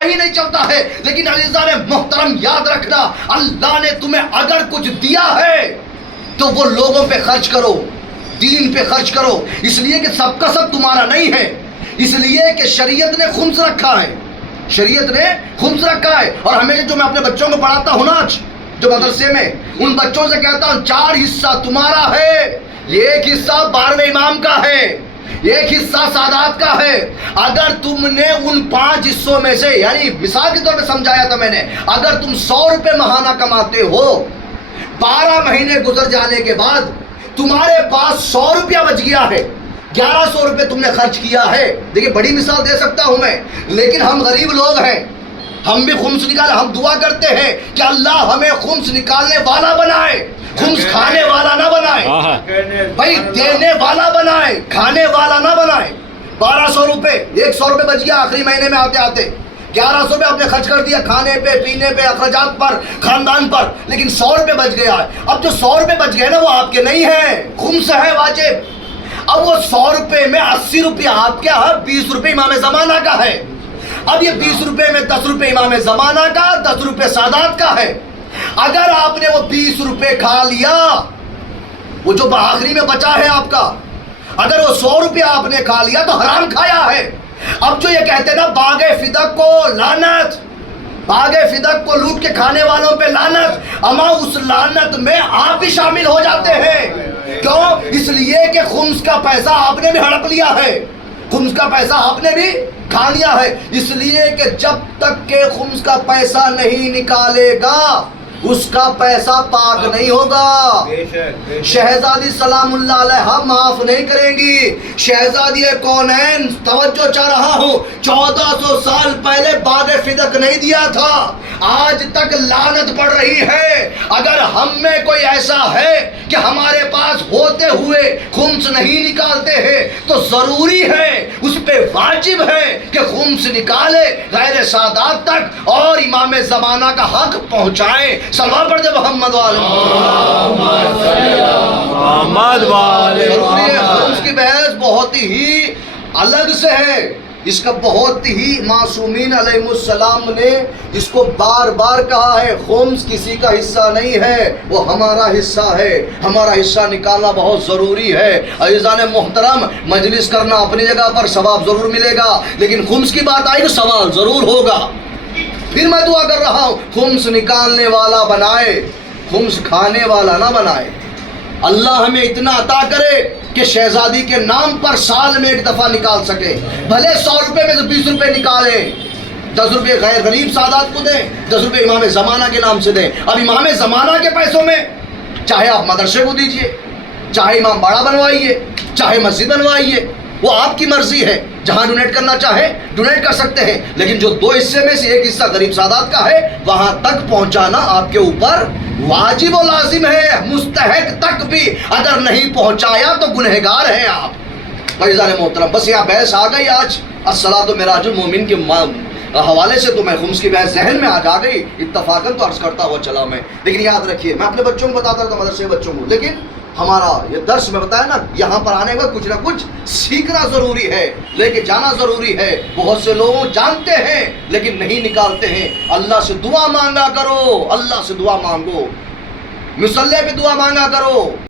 ہی نہیں چلتا ہے. لیکن عزیزان محترم یاد رکھنا، اللہ نے تمہیں اگر کچھ دیا ہے تو وہ لوگوں پہ خرچ کرو، دین پہ خرچ کرو. اس لیے کہ سب کا سب تمہارا نہیں ہے، اس لیے کہ شریعت نے خمس رکھا ہے، شریعت نے خمس رکھا ہے. اور ہمیں جو میں اپنے بچوں کو پڑھاتا ہوں نا آج جو مدرسے میں، ان بچوں سے کہتا ہوں 4 حصہ تمہارا ہے، ایک حصہ 12ویں امام کا ہے، ایک حصہ سادات کا ہے. اگر تم نے ان 5 حصوں میں سے، یعنی مثال کے طور پہ سمجھایا تھا میں نے، اگر تم 100 روپے ماہانہ کماتے ہو، 12 مہینے گزر جانے کے بعد تمہارے پاس 100 روپیہ بچ گیا ہے، 1100 روپے تم نے خرچ کیا ہے. دیکھیں بڑی مثال دے سکتا ہوں میں، لیکن ہم غریب لوگ ہیں، ہم بھی خمس نکالے. ہم دعا کرتے ہیں کہ اللہ ہمیں خمس نکالنے والا بنائے، خمس کھانے والا نہ بنائے، بھائی دینے والا بنائے، کھانے والا نہ بنائے. 1200 روپے، 100 روپے بچ گیا آخری مہینے میں آتے آتے، 1100 روپے آپ نے خرچ کر دیا کھانے پہ، پینے پہ، اخراجات پر، خاندان پر، لیکن 100 روپے بچ گیا ہے. اب جو 100 روپے بچ گئے نا وہ آپ کے نہیں ہیں، خمس ہے واجب. اب وہ 100 روپے میں 80 روپے آپ کیا ہے، 20 روپے امام زمانہ کا ہے. اب یہ 20 روپے میں 10 روپے امام زمانہ کا، 10 روپے سادات کا ہے. اگر آپ نے وہ 20 روپے کھا لیا، وہ جو آخری میں بچا ہے آپ کا، اگر وہ 100 روپے آپ نے کھا لیا تو حرام کھایا ہے. اب جو یہ کہتے ہیں نا باغ فدق کو لعنت، باغ فدق کو لوٹ کے کھانے والوں پہ لعنت، اما اس لعنت میں آپ بھی شامل ہو جاتے ہیں. کیوں؟ اس لیے کہ خمس کا پیسہ آپ نے بھی ہڑپ لیا ہے، خمس کا پیسہ آپ نے بھی کھا لیا ہے. اس لیے کہ جب تک کہ خمس کا پیسہ نہیں نکالے گا اس کا پیسہ پاک نہیں ہوگا. شہزادی سلام اللہ علیہ معاف نہیں کریں گی. شہزادی کونین توجہ چاہ رہا ہوں، 1400 سال پہلے باغ فدق نہیں دیا تھا، آج تک لعنت پڑ رہی ہے. اگر ہم میں کوئی ایسا ہے کہ ہمارے پاس ہوتے ہوئے خمس نہیں نکالتے ہیں تو ضروری ہے، اس پہ واجب ہے کہ خمس نکالے، غیر سادات تک اور امام زمانہ کا حق پہنچائیں. سلوات پڑھ دے محمد والے. ضروری ہے. خمس کی بحث بہت ہی الگ سے ہے، اس کا بہت ہی معصومین علیہ السلام نے جس کو بار بار کہا ہے خمس کسی کا حصہ نہیں ہے، وہ ہمارا حصہ ہے، ہمارا حصہ نکالنا بہت ضروری ہے. عزیزان محترم، مجلس کرنا اپنی جگہ پر ثواب ضرور ملے گا، لیکن خمس کی بات آئی تو سوال ضرور ہوگا. پھر میں دعا کر رہا ہوں خمس نکالنے والا بنائے، خمس کھانے والا نہ بنائے. اللہ ہمیں اتنا عطا کرے کہ شہزادی کے نام پر سال میں ایک دفعہ نکال سکے. بھلے 100 روپے میں سے 20 روپے نکالیں، 10 روپے غیر غریب سادات کو دیں، 10 روپے امام زمانہ کے نام سے دیں. اب امام زمانہ کے پیسوں میں چاہے آپ مدرسے کو دیجئے، چاہے امام باڑہ بنوائیے، چاہے مسجد بنوائیے، وہ آپ کی مرضی ہے. جہاں ڈونیٹ کرنا چاہے ڈونیٹ کر سکتے ہیں، لیکن جو 2 حصے میں سے ایک حصہ غریب سادات کا ہے وہاں تک پہنچانا آپ کے اوپر واجب و لازم ہے. مستحق تک بھی اگر نہیں پہنچایا تو گنہگار ہیں آپ. عزیزان محترم، بس یہاں بحث آ گئی آج الصلاۃ معراج المومن کے حوالے سے، تو میں خمس کی بحث ذہن میں آ گئی اتفاقاً تو عرض کرتا ہوا چلا میں. لیکن یاد رکھیے، میں اپنے بچوں کو بتاتا تھا مدرسے بچوں کو، لیکن ہمارا یہ درس میں بتایا نا، یہاں پر آنے کا کچھ نہ کچھ سیکھنا ضروری ہے، لے کے جانا ضروری ہے. بہت سے لوگ جانتے ہیں لیکن نہیں نکالتے ہیں. اللہ سے دعا مانگا کرو، اللہ سے دعا مانگو، مصلی پہ دعا مانگا کرو.